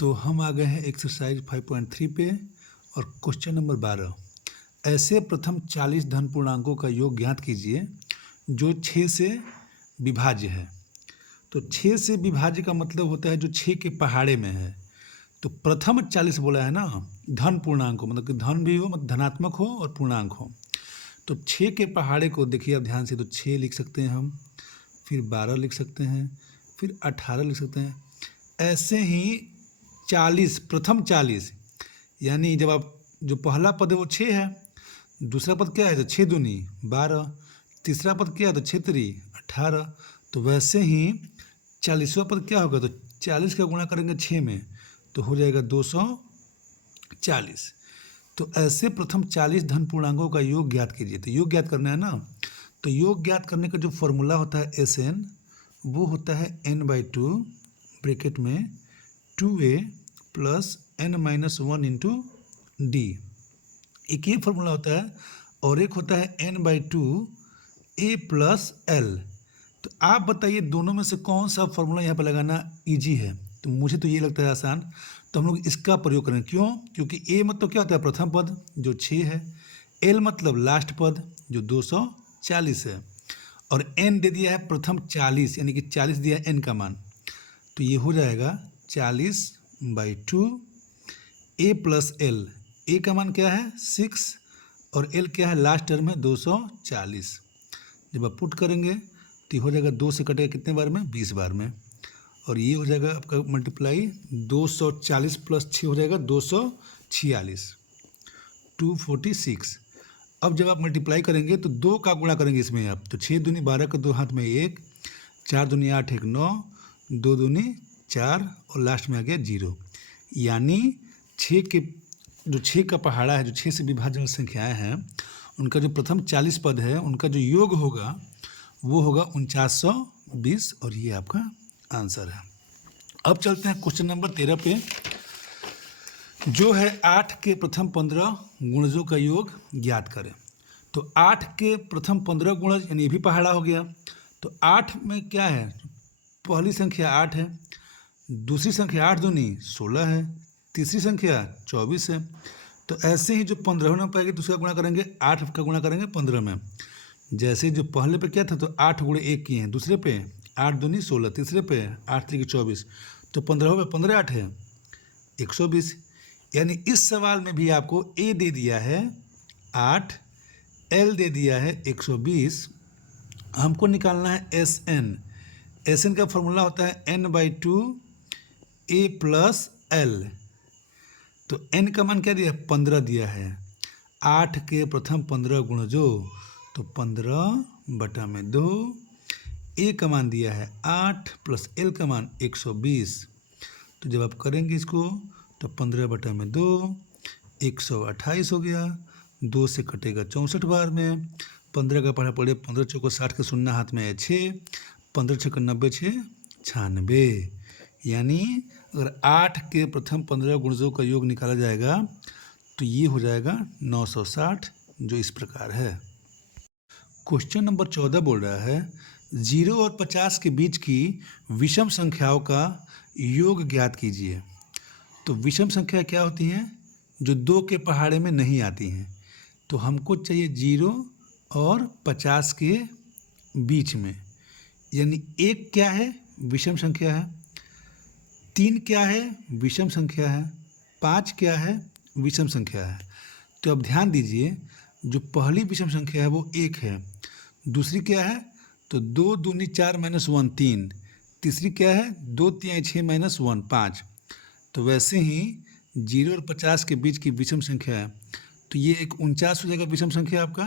तो हम आ गए हैं एक्सरसाइज 5.3 पे और क्वेश्चन नंबर 12। ऐसे प्रथम 40 धन पूर्णांकों का योग ज्ञात कीजिए जो 6 से विभाज्य है। तो 6 से विभाज्य का मतलब होता है जो 6 के पहाड़े में है। तो प्रथम 40 बोला है ना, धन पूर्णांक हो, मतलब कि धन भी हो, मतलब धनात्मक हो और पूर्णांक हो। तो 6 के पहाड़े को देखिए आप ध्यान से, तो 6 लिख सकते हैं हम, फिर 12 लिख सकते हैं, फिर 18 लिख सकते हैं। ऐसे ही 40, प्रथम 40 यानी जब आप जो पहला पद है वो 6 है, दूसरा पद क्या है तो 6 दूनी 12, तीसरा पद क्या है तो 6 तिरी 18। तो वैसे ही 40वां पद क्या होगा तो 40 का गुणा करेंगे 6 में तो हो जाएगा 240। तो ऐसे प्रथम 40 धन पूर्णांकों का योग ज्ञात कीजिए। तो योग ज्ञात करना है ना, तो योग ज्ञात करने का जो फॉर्मूला होता है SN, वो होता है n/2 ब्रैकेट में 2a plus n-1 into D. एक ये फॉर्मूला होता है और एक होता है n/2 a प्लस एल। तो आप बताइए दोनों में से कौन सा फॉर्मूला यहाँ पर लगाना इजी है। तो मुझे तो ये लगता है आसान, तो हम लोग इसका प्रयोग करें। क्यों? क्योंकि a मतलब क्या होता है प्रथम पद जो 6 है, l मतलब लास्ट पद जो 240 है, और n दे दिया है प्रथम 40 यानी कि 40 दिया है n का मान। तो ये हो जाएगा 40/2 a प्लस एल। ए का मान क्या है 6 और एल क्या है लास्ट टर्म है 240। जब आप पुट करेंगे तो ये हो जाएगा 2 से कटेगा कितने बार में 20 बार में, और ये हो जाएगा आपका मल्टीप्लाई 240 प्लस 6 हो जाएगा 246, 246। अब जब आप मल्टीप्लाई करेंगे तो 2 का गुणा करेंगे इसमें आप, तो 6 दूनी 12 का 2 हाथ में 1, 4 दूनी 8 1 9, 2 दूनी 4 और लास्ट में आ गया 0। यानी 6 के जो 6 का पहाड़ा है, जो 6 से विभाज्य संख्याएं हैं, उनका जो प्रथम 40 पद है उनका जो योग होगा वो होगा 4920, और ये आपका आंसर है। अब चलते हैं क्वेश्चन नंबर 13 पे, जो है 8 के प्रथम 15 गुणजों का योग ज्ञात करें। तो 8 के प्रथम 15 गुणज यानी ये भी पहाड़ा हो गया। तो 8 में क्या है, पहली संख्या 8 है, दूसरी संख्या 8 दूनी 16 है, तीसरी संख्या 24 है। तो ऐसे ही जो 15 में पाएगी दूसरा गुणा करेंगे 8 का गुणा करेंगे 15 में। जैसे जो पहले पे क्या था तो 8 गुणे 1 किए हैं, दूसरे पे 8 दूनी 16, तीसरे पे 8 3 24, तो 15 में 15 8 है 120। यानी इस सवाल में भी आपको ए दे दिया है 8, एल दे दिया है 120, हमको निकालना है SN का फॉर्मूला होता है n/2 a प्लस एल। तो n का मान क्या दिया 15 दिया है, 8 के प्रथम 15 गुणजो तो 15/2, a का मान दिया है 8 प्लस l का मान 120। तो जब आप करेंगे इसको तो 15/2 128 हो गया, 2 से कटेगा 64 बार में, 15 का पढ़ा पड़े 15 चौको 60 का शून्य हाथ में है 6, 15 छक्का 90 6 96। यानी अगर 8 के प्रथम 15 गुणजों का योग निकाला जाएगा तो ये हो जाएगा 960, जो इस प्रकार है। क्वेश्चन नंबर 14 बोल रहा है 0 और 50 के बीच की विषम संख्याओं का योग ज्ञात कीजिए। तो विषम संख्या क्या होती हैं, जो 2 के पहाड़े में नहीं आती हैं। तो हमको चाहिए 0 और 50 के बीच में, यानी 1 क्या है विषम संख्या है, 3 क्या है विषम संख्या है, 5 क्या है विषम संख्या है। तो अब ध्यान दीजिए, जो पहली विषम संख्या है वो 1 है, दूसरी क्या है तो 2 दूनी 4 -1 3, तीसरी क्या है 2 3 6 -1 5। तो वैसे ही 0 और 50 के बीच की विषम संख्या है, तो ये एक 49 हो जाएगा विषम संख्या आपका।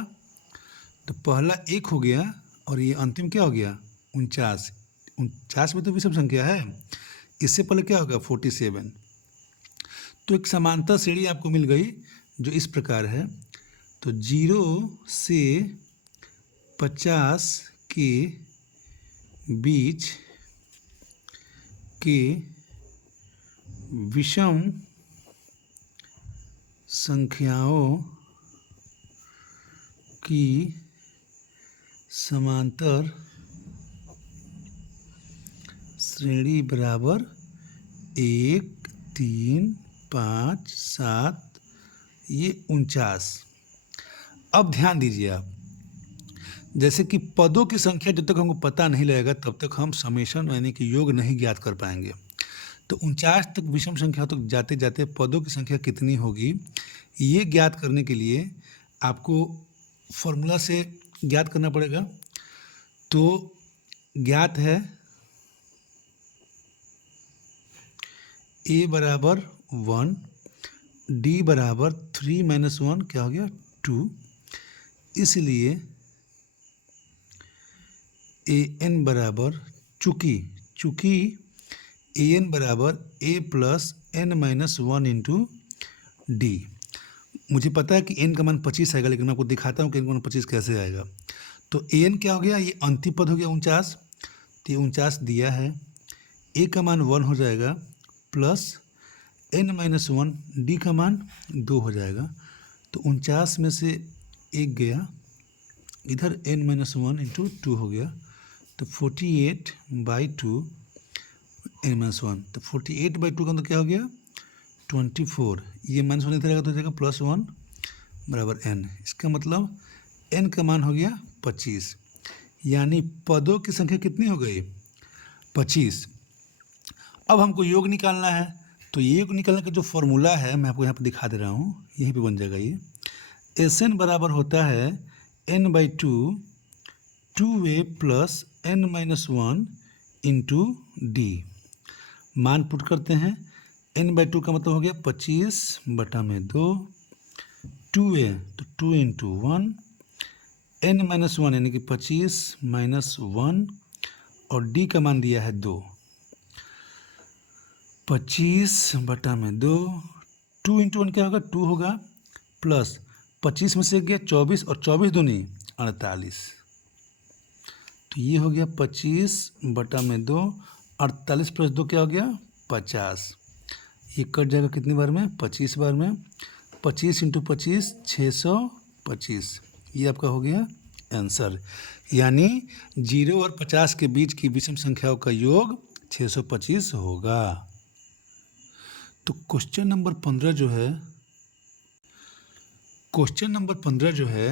तो पहला 1 हो गया और ये अंतिम क्या हो गया 49, 49 में तो विषम संख्या है, इससे पहले क्या होगा 47। तो एक समांतर श्रेणी आपको मिल गई जो इस प्रकार है। तो 0 से 50 के बीच के विषम संख्याओं की समांतर श्रेणी बराबर 1 3, 5, 7, ये 49। अब ध्यान दीजिए आप, जैसे कि पदों की संख्या जब तक हमको पता नहीं लगेगा तब तक हम समेशन यानी कि योग नहीं ज्ञात कर पाएंगे। तो 49 तक विषम संख्या तक जाते जाते पदों की संख्या कितनी होगी ये ज्ञात करने के लिए आपको फॉर्मूला से ज्ञात करना पड़ेगा। तो ज्ञात है a बराबर 1, d बराबर 3 - 1 क्या हो गया 2, इसलिए an बराबर चूँकि an बराबर a plus n minus 1 into D. मुझे पता है कि n का मान 25 आएगा, लेकिन मैं आपको दिखाता हूँ कि n का मान 25 कैसे आएगा। तो an क्या हो गया, ये अंतिम पद हो गया 49, तो ये 49 दिया है। a का मान 1 हो जाएगा प्लस n माइनस 1, d का मान 2 हो जाएगा। तो 49 में से 1 गया, इधर n माइनस 1 इंटू 2 हो गया, तो 48/2 n माइनस 1, तो 48/2 का मतलब क्या हो गया 24। ये माइनस 1 इधर आएगा तो हो जाएगा +1 बराबर n। इसका मतलब n का मान हो गया 25, यानी पदों की संख्या कितनी हो गई 25। अब हमको योग निकालना है, तो योग निकालने का जो फॉर्मूला है मैं आपको यहाँ पर दिखा दे रहा हूँ, यहीं पे बन जाएगा ये। Sn बराबर होता है n/2 2a plus n minus 1 into D. मान पुट करते हैं, n/2 का मतलब हो गया 25/2, 2a तो 2 इंटू 1, n माइनस 1 यानी कि 25 माइनस 1, और d का मान दिया है 2, 25/2, 2 इंटू 1 क्या होगा 2 होगा, प्लस 25 में से गया 24, और 24 दूनी 48, तो ये हो गया 25/2, 48 प्लस 2 क्या हो गया 50। ये कट जाएगा कितनी बार में 25 बार में, 25 इंटू 25 625, ये आपका हो गया आंसर। यानी 0 और 50 के बीच की विषम संख्याओं का योग 625 होगा। तो क्वेश्चन नंबर 15 जो है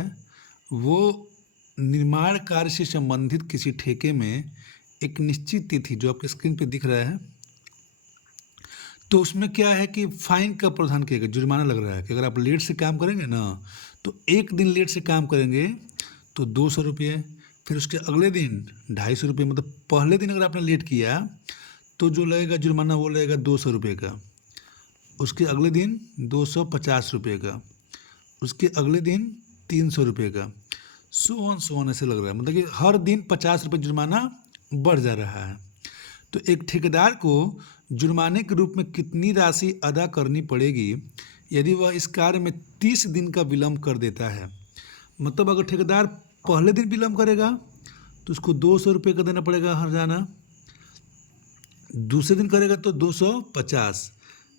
वो निर्माण कार्य से संबंधित किसी ठेके में एक निश्चित तिथि जो आपके स्क्रीन पे दिख रहा है, तो उसमें क्या है कि फाइन का प्रावधान किया गया, जुर्माना लग रहा है कि अगर आप लेट से काम करेंगे ना, तो एक दिन लेट से काम करेंगे तो 200 रुपये, फिर उसके अगले दिन 250 रुपये, मतलब पहले दिन अगर आपने लेट किया तो जो लगेगा जुर्माना वो लगेगा 200 रुपये का, उसके अगले दिन 250 रुपये का, उसके अगले दिन 300 रुपये का, सो ऑन ऐसे लग रहा है, मतलब कि हर दिन 50 रुपये जुर्माना बढ़ जा रहा है। तो एक ठेकेदार को जुर्माने के रूप में कितनी राशि अदा करनी पड़ेगी यदि वह इस कार्य में 30 दिन का विलम्ब कर देता है। मतलब अगर ठेकेदार पहले दिन विलम्ब करेगा तो उसको 200 रुपये का देना पड़ेगा हर्जाना, दूसरे दिन करेगा तो 250,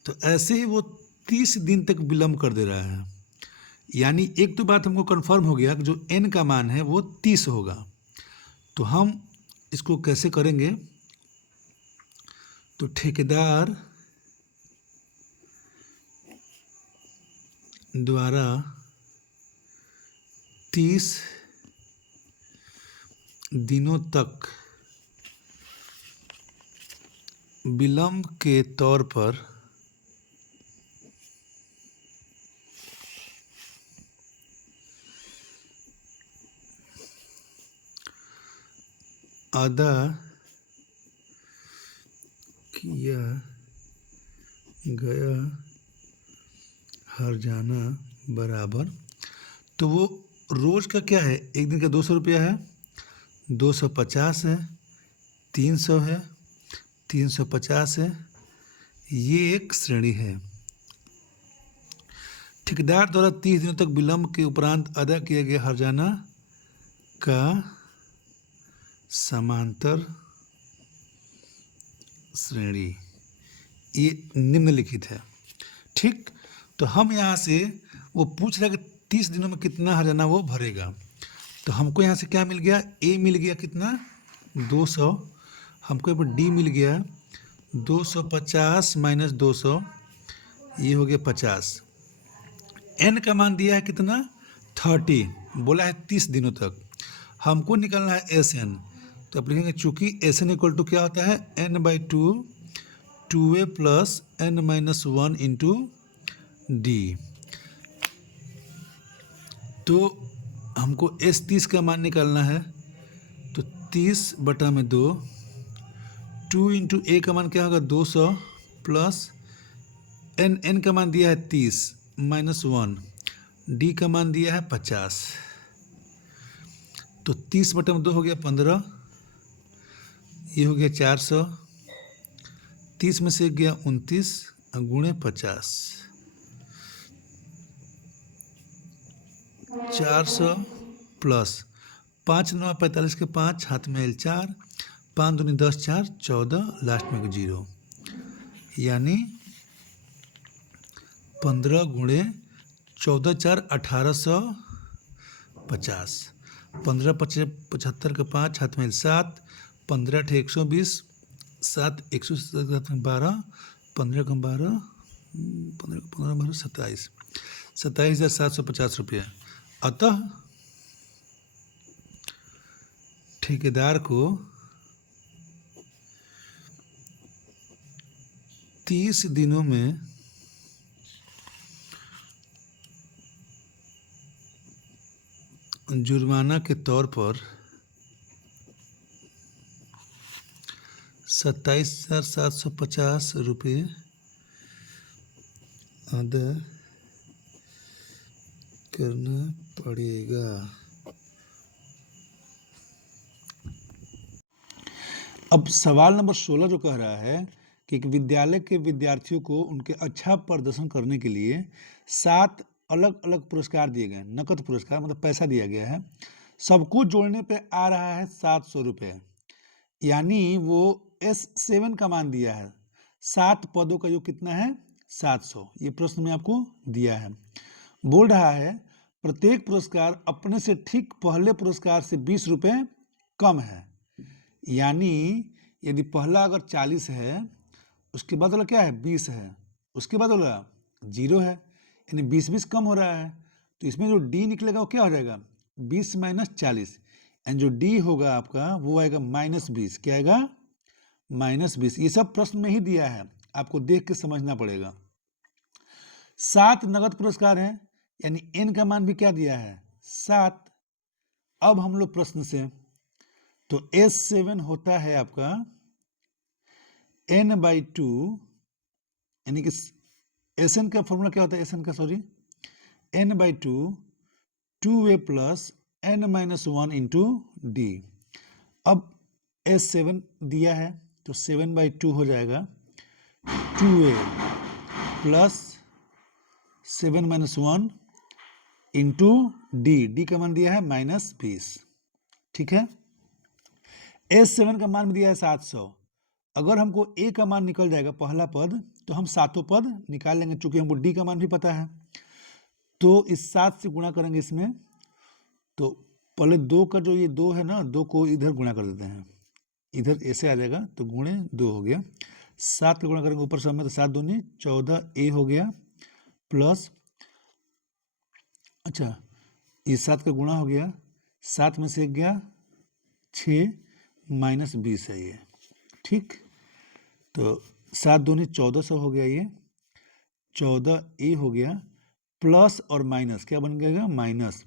तो ऐसे ही वो 30 दिन तक विलम्ब कर दे रहा है। यानी एक तो बात हमको कंफर्म हो गया कि जो n का मान है वो 30 होगा। तो हम इसको कैसे करेंगे, तो ठेकेदार द्वारा 30 दिनों तक विलम्ब के तौर पर अदा किया गया हर्जाना बराबर, तो वो रोज़ का क्या है, एक दिन का 200 रुपया है, 250 है, 300 है, 350 है, ये एक श्रेणी है। ठेकेदार द्वारा 30 दिनों तक विलम्ब के उपरांत अदा किया गया हर्जाना का समांतर श्रेणी, ये निम्नलिखित है। ठीक, तो हम यहाँ से वो पूछ रहा है कि 30 दिनों में कितना हर्जाना वो भरेगा। तो हमको यहाँ से क्या मिल गया, ए मिल गया कितना 200, हमको यहाँ पर डी मिल गया 250 माइनस 200, ये हो गया 50। एन का मान दिया है कितना? 30, बोला है 30 दिनों तक। हमको निकालना है एस एन, तो आप लिखेंगे चूंकि एस एन इक्वल टू क्या होता है? n/2 2a plus n-1 into D. तो हमको एस 30 का मान निकालना है, तो 30/2, 2 इंटू ए का मान क्या होगा? 200 प्लस एन का मान दिया है 30 माइनस 1, डी का मान दिया है 50। तो 30/2 हो गया 15, ये हो गया 400, 30 में से गया 29 गुणे 50, 400 प्लस 5 9 45 के 5, हाथ में L 4, 5 दूनी 10 4 14, लास्ट में 0, यानी 15 गुणे 14 4 1850। 15 75 के 5, हाथ में 7, 15 × 120, 7 117 12, 15 × 12 15 12 27, 27,750 रुपये। अतः ठेकेदार को 30 दिनों में जुर्माना के तौर पर 27,750 रुपये अदा करना पड़ेगा। अब सवाल नंबर 16 जो कह रहा है कि एक विद्यालय के विद्यार्थियों को उनके अच्छा प्रदर्शन करने के लिए 7 अलग अलग पुरस्कार दिए गए, नकद पुरस्कार मतलब पैसा दिया गया है। सबको जोड़ने पे आ रहा है 700 रुपये, यानी वो S7 का मान दिया है। 7 पदों का योग कितना है? 700। ये प्रश्न में आपको दिया है। बोल रहा है प्रत्येक पुरस्कार अपने से ठीक पहले पुरस्कार से 20 रुपये कम है। यानी यदि पहला अगर 40 है, उसके बाद वाला क्या है? 20 है, उसके बाद वाला 0 है, यानी 20 कम हो रहा है। तो इसमें जो डी निकलेगा वो क्या हो जाएगा? 20 माइनस 40, एंड जो डी होगा आपका वो आएगा -20। क्या आएगा? -20। ये सब प्रश्न में ही दिया है, आपको देख के समझना पड़ेगा। 7 नगद पुरस्कार हैं, यानी एन का मान भी क्या दिया है? 7। अब हम लोग प्रश्न से, तो S7 होता है आपका n/2, यानी कि SN का फॉर्मूला क्या होता है? SN का sorry n/2 2a plus n-1 into D. अब S7 दिया है, तो 7/2 हो जाएगा 2a plus 7-1 into D. D का मान दिया है -20। ठीक है। S7 का मान दिया है 700। अगर हमको ए का मान निकल जाएगा पहला पद, तो हम सातों पद निकाल लेंगे, चूंकि हमको डी का मान भी पता है। तो इस 7 से गुणा करेंगे इसमें, तो पहले 2 का जो ये 2 है ना, 2 को इधर गुणा कर देते हैं, इधर ऐसे आ जाएगा, तो गुणे 2 हो गया। 7 का गुणा करेंगे ऊपर सब में, तो 7 दूनी 14 ए हो गया, प्लस अच्छा ये 7 का गुणा हो गया, 7 में से गया 6 -20 है ये। ठीक, तो 7 दूनी 1400 हो गया, ये 14 ए हो गया, प्लस और माइनस क्या बन गएगा? माइनस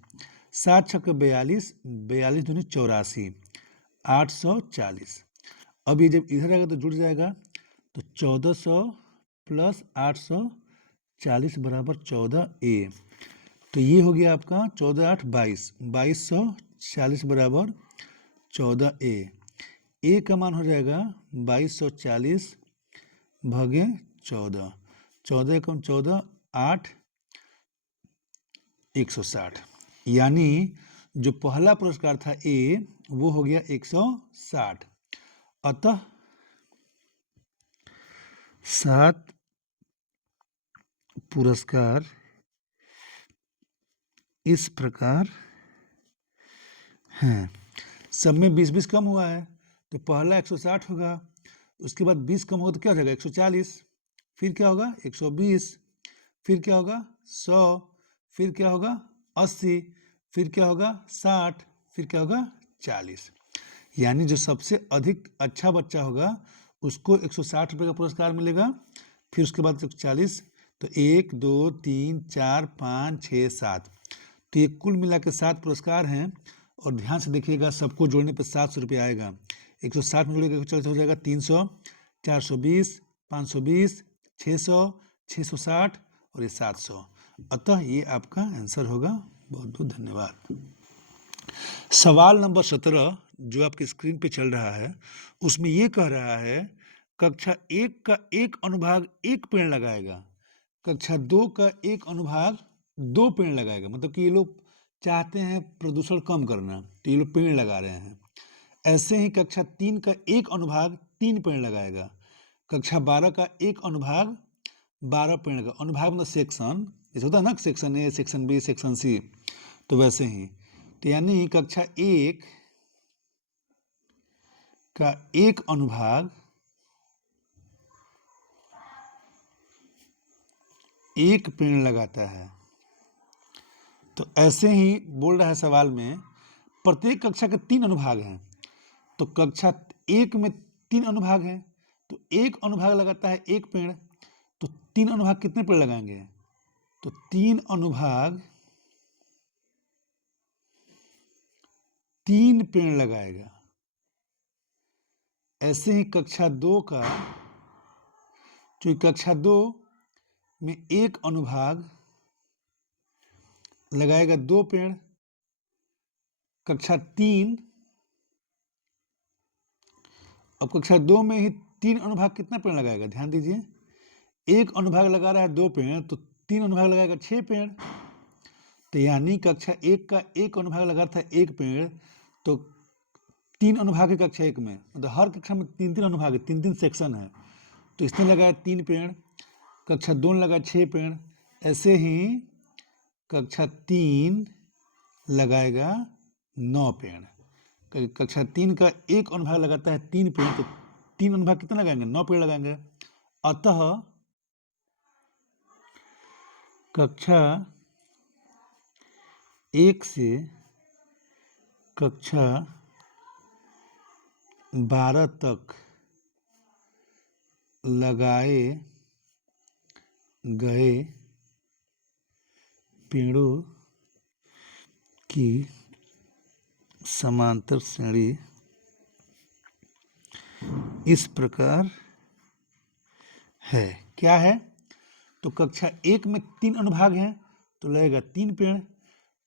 7 छक्के 42, 42 दूनी 84, 840। अब ये जब इधर आएगा तो जुड़ जाएगा, तो 1400 प्लस 840 बराबर 14 ए। तो ये हो गया आपका 14 8 22, 2240 बराबर 14 ए। ए का मान हो जाएगा 2240 भागे 14, 14 कम 14 8 160, यानी जो पहला पुरस्कार था ए वो हो गया 160। अतः 7 पुरस्कार इस प्रकार हैं। सब में 20 कम हुआ है, तो पहला 160 होगा, उसके बाद 20 कम होगा तो क्या हो जाएगा 140, फिर क्या होगा 120, फिर क्या होगा 100, फिर क्या होगा 80, फिर क्या होगा 60, फिर क्या होगा 40। यानी जो सबसे अधिक अच्छा बच्चा होगा उसको 160 रुपये का पुरस्कार मिलेगा, फिर उसके बाद 140, तो 1 2 3 4 5 6 7, तो ये कुल मिला के 7 पुरस्कार हैं। और ध्यान से देखिएगा, सबको जोड़ने पर 700 रुपये आएगा। 160 में जोड़ेगा 140 हो जाएगा 300, 420, 520, 600, 660 और ये 700। अतः ये आपका आंसर होगा। बहुत बहुत धन्यवाद। सवाल नंबर 17 जो आपकी स्क्रीन पे चल रहा है, उसमें ये कह रहा है कक्षा 1 का एक अनुभाग 1 पेड़ लगाएगा, कक्षा 2 का एक अनुभाग 2 पेड़ लगाएगा। मतलब कि ये लोग चाहते हैं प्रदूषण कम करना, तो ये लोग पेड़ लगा रहे हैं। ऐसे ही कक्षा 3 का एक अनुभाग 3 पेड़ लगाएगा, कक्षा 12 का एक अनुभाग 12 पेड़ लगाएगा। अनुभाग मतलब सेक्शन, जैसे होता है ना section A, section B, section C, तो वैसे ही। तो यानी कक्षा 1 का एक अनुभाग 1 पेड़ लगाता है। तो ऐसे ही बोल रहा है सवाल में, प्रत्येक कक्षा के 3 अनुभाग हैं। तो कक्षा 1 में 3 अनुभाग हैं, तो एक अनुभाग लगाता है 1 पेड़, तो 3 अनुभाग कितने पेड़ लगाएंगे? तो 3 अनुभाग 3 पेड़ लगाएगा। ऐसे ही कक्षा 2 का, जो कक्षा 2 में एक अनुभाग लगाएगा 2 पेड़, कक्षा 3, अब कक्षा 2 में ही 3 अनुभाग कितना पेड़ लगाएगा? ध्यान दीजिए, एक अनुभाग लगा रहा है 2 पेड़, तो 3 अनुभाग लगाएगा 6 पेड़। तो यानी कक्षा 1 का एक अनुभाग लगा था 1 पेड़, तो 3 अनुभाग है कक्षा 1 में, मतलब हर कक्षा में 3-3 अनुभाग है, 3-3 सेक्शन है, तो इसने लगाया 3 पेड़, कक्षा 2 ने लगाया 6 पेड़। ऐसे ही कक्षा 3 लगाएगा 9 पेड़। कक्षा 3 का एक अनुभाग लगाता है 3 पेड़, तो 3 अनुभाग कितना लगाएंगे? 9 पेड़ लगाएंगे। अतः कक्षा 1 से कक्षा 12 तक लगाए गए पेड़ों की समांतर श्रेणी इस प्रकार है। क्या है? तो कक्षा 1 में 3 अनुभाग हैं, तो लगेगा 3 पेड़।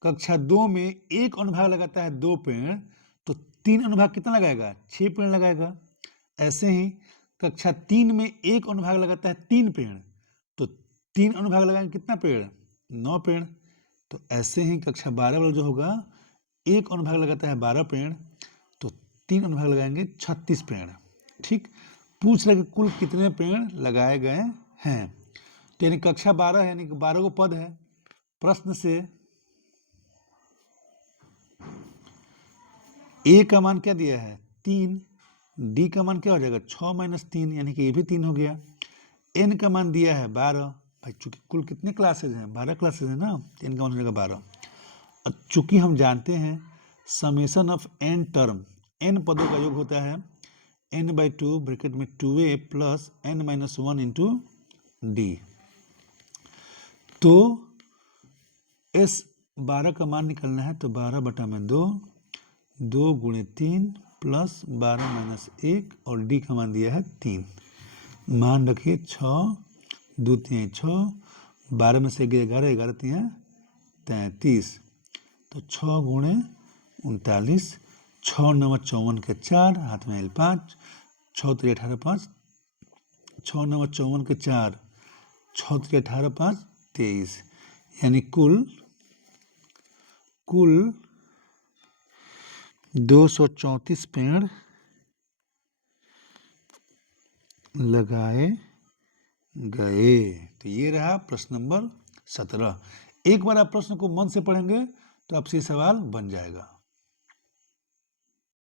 कक्षा 2 में एक अनुभाग लगाता है 2 पेड़, तो 3 अनुभाग कितना लगाएगा? 6 पेड़ लगाएगा। ऐसे ही कक्षा 3 में एक अनुभाग लगाता है 3 पेड़, तो 3 अनुभाग लगाएंगे कितना पेड़? 9 पेड़। तो ऐसे ही कक्षा 12 वाला जो होगा, एक अनुभाग लगाता है 12 पेड़, तो 3 अनुभाग लगाएंगे 36 पेड़। ठीक, पूछ रहे कि कुल कितने पेड़ लगाए गए हैं। तो यानी कक्षा 12 है, यानी कि 12 को पद है। प्रश्न से ए का मान क्या दिया है? 3, डी का मान क्या हो जाएगा? 6 - 3, यानी कि ये भी 3 हो गया। एन का मान दिया है 12, भाई चूंकि कुल कितने क्लासेज हैं? 12 क्लासेज है ना, तो एन का मान हो जाएगा 12। चूंकि हम जानते हैं summation of n term, n पदों का योग होता है n/2 ब्रैकेट में 2a plus n - 1 into D. तो इस 12 का मान निकलना है, तो 12/2, 2 × 3 प्लस 12 - 1, और डी का मान दिया है 3। मान रखिए 6, 2 × 3 = 6, 12 में से 11, 11 × 3 = 33, तो 6 × 39, 6 × 9 = 54 के 4, हाथ में आयल 5, 6 × 3 = 18, 5, 6 × 9 = 54 के 4, 6 × 3 = 18, 5 = 23, यानी कुल 234 पेड़ लगाए गए। तो ये रहा प्रश्न नंबर 17। एक बार आप प्रश्न को मन से पढ़ेंगे तो आपसे सवाल बन जाएगा।